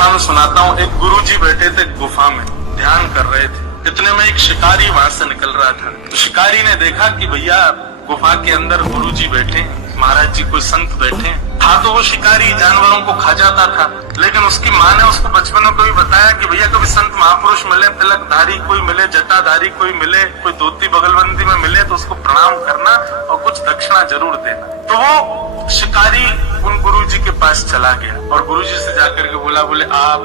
कथा में सुनाता हूँ। एक गुरुजी बैठे थे गुफा में, ध्यान कर रहे थे। इतने में एक शिकारी वहां से निकल रहा था। तो शिकारी ने देखा कि भैया गुफा के अंदर गुरुजी बैठे, महाराज जी कोई संत बैठे। था तो वो शिकारी जानवरों को खा जाता था, लेकिन उसकी माँ ने उसको बचपन में कभी बताया कि भैया कभी संत महापुरुष मिले, तिलकधारी कोई मिले, जटाधारी कोई मिले, कोई धोती बगलबंदी में मिले तो उसको प्रणाम करना और कुछ दक्षिणा जरूर देना। तो वो शिकारी उन गुरुजी के पास चला गया और गुरुजी से जाकर के बोले आप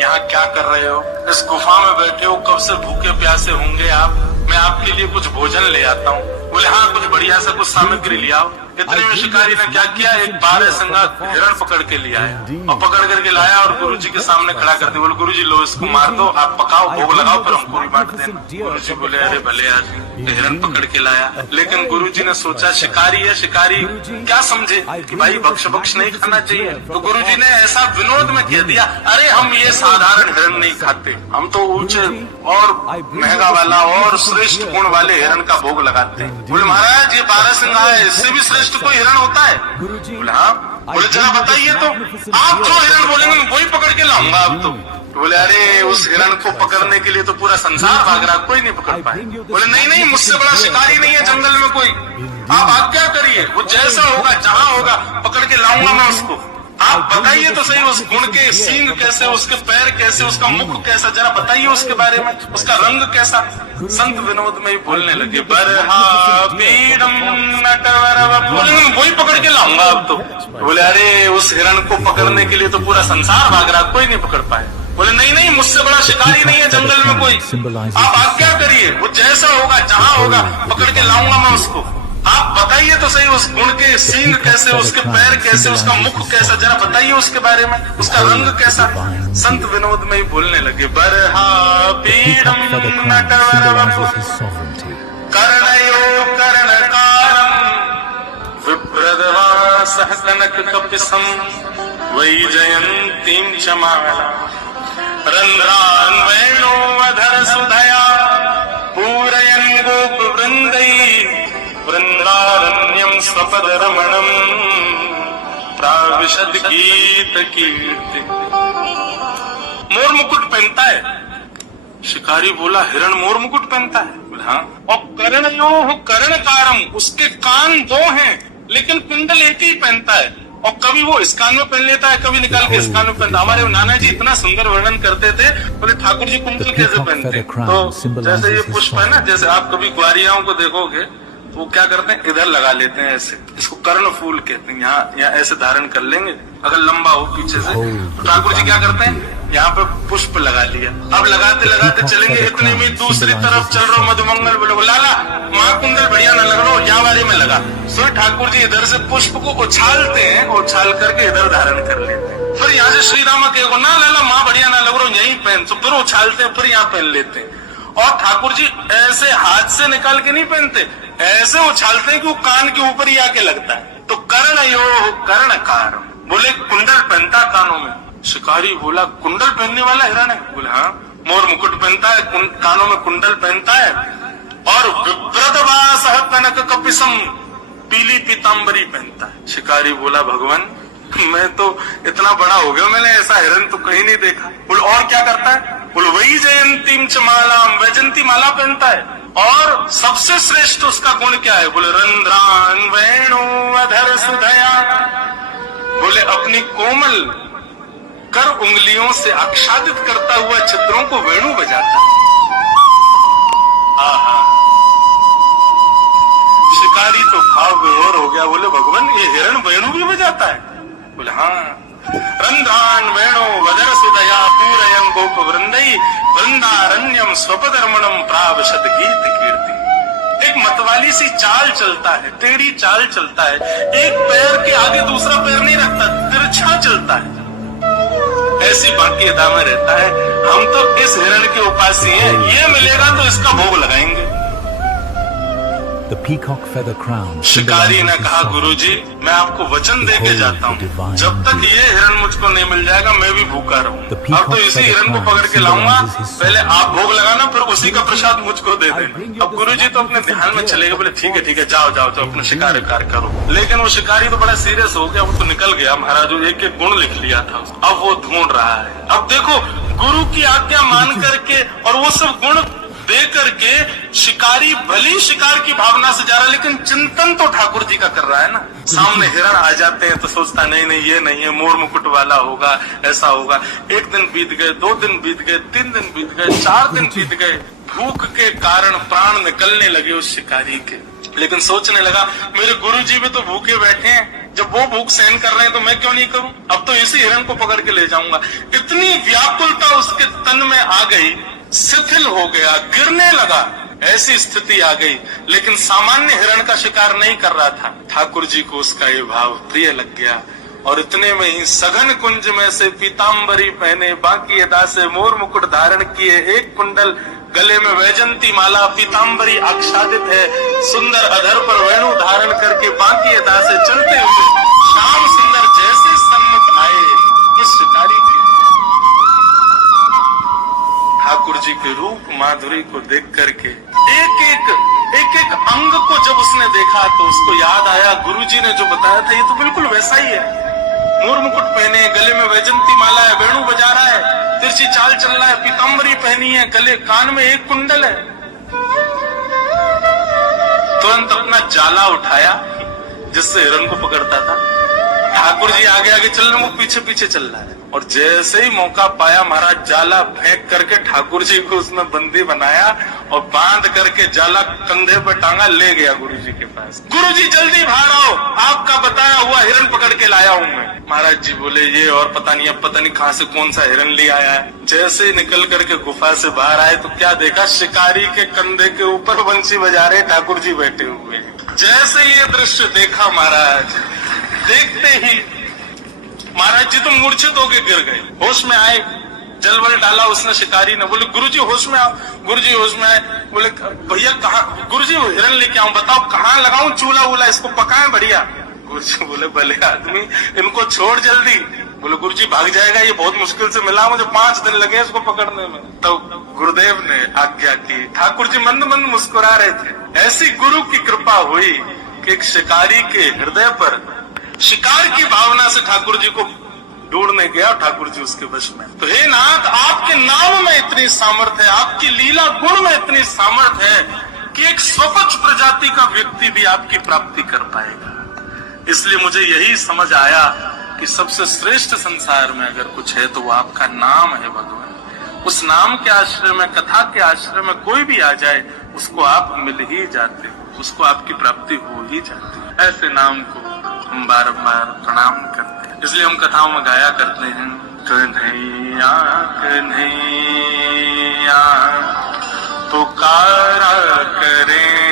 यहाँ क्या कर रहे हो? इस गुफा में बैठे हो, कब से भूखे प्यासे होंगे आप? मैं आपके लिए कुछ भोजन ले आता हूँ। बोले हाँ, कुछ बढ़िया सा कुछ सामग्री ले आओ। इतने में शिकारी ने क्या किया, एक 12 संगा हिरण पकड़ के लिया है और पकड़ करके लाया और गुरुजी के सामने खड़ा कर दिया। बोले गुरुजी लो इसको मार दो, आप पकाओ, भोग लगाओ, फिर हमको भी बांट देना। गुरुजी बोले अरे भले आदमी, हिरण पकड़ के लाया। लेकिन गुरुजी ने सोचा शिकारी है, शिकारी क्या समझे कि भाई बख्श नहीं खाना चाहिए। तो गुरुजी ने ऐसा विनोद में कह दिया, अरे हम ये साधारण हिरण नहीं खाते, हम तो ऊंचे और महंगा वाला और श्रेष्ठ गुण वाले हिरण का भोग लगाते हैं। बोले महाराज ये 12 सिंगा है, इससे भी श्रेष्ठ कोई हिरण होता है? बोले हाँ। बोले जरा बताइए तो, आप जो हिरण बोलेंगे मैं वही पकड़ के लाऊंगा आप तो। बोले अरे उस हिरण को पकड़ने के लिए तो पूरा संसार भाग रहा, कोई नहीं पकड़ पाए। बोले नहीं, मुझसे बड़ा शिकारी नहीं है जंगल में कोई, आप आज्ञा करिए, वो जैसा होगा जहां होगा पकड़ के लाऊंगा मैं उसको। आप बताइए तो सही उस गुण के सींग कैसे, उसके पैर कैसे, उसका मुख कैसा, जरा बताइए उसके बारे में, उसका रंग कैसा। संत विनोद में ही बोलने लगे, बरहा पीड़म नटवर, वही पकड़ के लाऊंगा अब तो। बोले अरे उस हिरण को पकड़ने के लिए तो पूरा संसार भाग रहा, कोई नहीं पकड़ पाए। बोले नहीं, मुझसे बड़ा शिकारी नहीं है जंगल में कोई, आप आज्ञा करिए, वो जैसा होगा जहां होगा पकड़ के लाऊंगा मैं उसको। आप बताइए तो सही उस गुण के सींग कैसे, उसके पैर कैसे, उसका मुख कैसा, जरा बताइए उसके बारे में, उसका रंग कैसा। संत विनोद में ही बोलने लगे, बरहा पीड़म नटवर कर्णयो कर्णकारम विप्रदवासः कनक कपिसं वैजयन्तीं च माला रन्ध्रान् वेणोऽधर सुधया पूरयन् गोपवृन्दैः वृंदारण्यम स्वपद रमणम प्राविशद गीत कीर्ति। मोर मुकुट पहनता है। शिकारी बोला हिरण मोर मुकुट पहनता है? बोला हाँ। और कर्णयोः कर्णकारम, उसके कान 2 हैं लेकिन कुंडल एक ही पहनता है। और कभी वो इस कान में पहन लेता है, कभी निकाल के इस कान में पहनता है। हमारे नाना जी इतना सुंदर वर्णन करते थे, बोले ठाकुर जी कुंडल कैसे पहनते? तो जैसे ये पुष्प है ना, जैसे आप कभी ग्वारियाओं को देखोगे वो क्या करते हैं, इधर लगा लेते हैं ऐसे, इसको कर्ण फूल कहते हैं। यहाँ ऐसे धारण कर लेंगे, अगर लंबा हो पीछे से। तो ठाकुर जी क्या करते हैं, यहाँ पे पुष्प लगा लिया। अब लगाते लगाते चलेंगे, इतने में दूसरी तरफ चल रहा मधुमंगल बोले लाला महाकुंडल बढ़िया ना लग रहा, यहाँ वाले में लगा। सो ठाकुर जी इधर से पुष्प को उछालते हैं, उछाल करके इधर धारण कर लेते हैं। फिर यहाँ से श्री रामा कहेगा ना लाला माँ बढ़िया ना लग रहा, यही पहन, तो फिर उछालते हैं, फिर यहाँ पहन लेते हैं। और ठाकुर जी ऐसे हाथ से निकाल के नहीं पहनते, ऐसे उछालते हैं कि वो कान के ऊपर ही आके लगता है। तो कर्णयोः कर्णकारम, बोले कुंडल पहनता कानों में। शिकारी बोला कुंडल पहनने वाला हिरण है? बोले हाँ। मोर मुकुट पहनता है, कानों में कुंडल पहनता है, और विप्रदवासः कनक कपिसम, पीली पीताम्बरी पहनता है। शिकारी बोला भगवान मैं तो इतना बड़ा हो गया, मैंने ऐसा हिरण तो कहीं नहीं देखा। बोले और क्या करता है? बोले वही जयंतीम च मालाम, वैजंती माला पहनता है। और सबसे श्रेष्ठ उसका गुण क्या है? बोले रंध्रान वेणुअधर सुधया, बोले अपनी कोमल कर उंगलियों से आच्छादित करता हुआ छिद्रों को वेणु बजाता है। आहा, शिकारी तो खाओ बेहोर हो गया। बोले भगवान ये हिरण वेणु भी बजाता है? बोले हाँ। रंध्रान वेणु वदर सुदया पूरयन् गोप वृंदई वृंदारण्यम स्वपदर्मणम प्रावशद गीत कीर्ति। एक मतवाली सी चाल चलता है, टेढ़ी चाल चलता है, एक पैर के आगे दूसरा पैर नहीं रखता, तिरछा चलता है, ऐसी बाकी अदा में रहता है। हम तो इस हिरण के उपासी हैं, ये मिलेगा तो इसका भोग लगाएंगे। The peacock feather crown शिकारी ने symbolizes कहा, his गुरुजी मैं आपको वचन दे के जाता हूँ, जब तक ये हिरण मुझको नहीं मिल जाएगा मैं भी भूखा रहूँ। अब तो इसी हिरण को पकड़ के लाऊंगा, पहले आप भोग लगाना फिर उसी का प्रसाद मुझको दे देना। अब गुरुजी तो अपने ध्यान में चले गए, बोले ठीक है जाओ जाओ तो अपना शिकार करो। लेकिन वो शिकारी तो बड़ा सीरियस हो गया, वो तो निकल गया महाराज, एक एक गुण लिख लिया था, अब वो ढूंढ रहा है। अब देखो गुरु की आज्ञा मान करके और वो सब गुण दे करके शिकारी भली शिकार की भावना से जा रहा है, लेकिन चिंतन तो ठाकुर जी का कर रहा है ना। सामने हिरण आ जाते हैं तो सोचता नहीं ये नहीं है, मोर मुकुट वाला होगा, ऐसा होगा। एक दिन बीत गए, 2 दिन बीत गए, 3 दिन बीत गए, 4 दिन बीत गए। भूख के कारण प्राण निकलने लगे उस शिकारी के, लेकिन सोचने लगा मेरे गुरुजी भी तो भूखे बैठे हैं, जब वो भूख सहन कर रहे हैं तो मैं क्यों नहीं करूं। अब तो इसी हिरण को पकड़ के ले जाऊंगा। इतनी व्याकुलता उसके तन में आ गई, शिथिल हो गया, गिरने लगा, ऐसी स्थिति आ गई। लेकिन सामान्य हिरण का शिकार नहीं कर रहा था, ठाकुर जी को उसका ये भाव प्रिय लग गया। और इतने में ही सघन कुंज में से पीताम्बरी पहने, बाकी अदा से मोर मुकुट धारण किए, एक कुंडल गले में वैजंती माला, पीताम्बरी आच्छादित है, सुंदर अधर पर वेणु धारण करके बाकी अदा से चलते हुए श्याम सुंदर जैसे सन्मुख आए इस शिकारी के। ठाकुर जी के रूप माधुरी को देख करके एक एक अंग को जब उसने देखा तो उसको याद आया गुरुजी ने जो बताया था, ये तो बिल्कुल वैसा ही है। मोर मुकुट पहने, गले में वैजंती माला है, वेणु बजा रहा है, तिरछी चाल चल रहा है, पीताम्बरी पहनी है, गले कान में एक कुंडल है। तुरंत अपना जाला उठाया जिससे हिरण को पकड़ता था। ठाकुर जी आगे आगे चल रहे, वो पीछे पीछे चल रहा है। और जैसे ही मौका पाया महाराज जाला फेंक करके ठाकुर जी को उसमें बंदी बनाया और बांध करके जाला कंधे पर टांगा, ले गया गुरु जी के पास। गुरु जी जल्दी बाहर आओ, आपका बताया हुआ हिरण पकड़ के लाया हूँ मैं। महाराज जी बोले ये और पता नहीं, अब पता नहीं कहाँ से कौन सा हिरण ले आया है। जैसे ही निकल करके गुफा से बाहर आए तो क्या देखा, शिकारी के कंधे के ऊपर बंसी बजा रहे ठाकुर जी बैठे हुए। जैसे ये दृश्य देखा महाराज, देखते ही महाराज जी तो मूर्छित होके गिर गए, होश में आए, जलवल डाला उसने शिकारी ने। बोले गुरुजी होश में आओ। गुरुजी होश में आए, बोले भैया कहाँ, गुरुजी हिरण लेके आऊं, बताओ कहाँ लगाऊं चूल्हा वूल्हा, इसको पकाएं बढ़िया। गुरुजी बोले भले आदमी, इनको छोड़ जल्दी। बोले गुरुजी भाग जाएगा, ये बहुत मुश्किल से मिला, मुझे 5 दिन लगे इसको पकड़ने में। तो गुरुदेव ने आज्ञा की। ठाकुर जी मंद मंद मुस्कुरा रहे थे। ऐसी गुरु की कृपा हुई कि एक शिकारी के हृदय पर शिकार की भावना से ठाकुर जी को ढूंढने गया, ठाकुर जी उसके वश में। तो हे नाथ, आपके नाम में इतनी सामर्थ्य है, आपकी लीला गुण में इतनी सामर्थ्य है कि एक स्वपच प्रजाति का व्यक्ति भी आपकी प्राप्ति कर पाएगा। इसलिए मुझे यही समझ आया कि सबसे श्रेष्ठ संसार में अगर कुछ है तो वो आपका नाम है भगवान। उस नाम के आश्रय में, कथा के आश्रय में कोई भी आ जाए उसको आप मिल ही जाते हो, उसको आपकी प्राप्ति हो ही जाती है। ऐसे नाम को हम बार बार प्रणाम करते हैं। इसलिए हम कथाओं में गाया करते हैं, कन्हैया कन्हैया पुकारा करें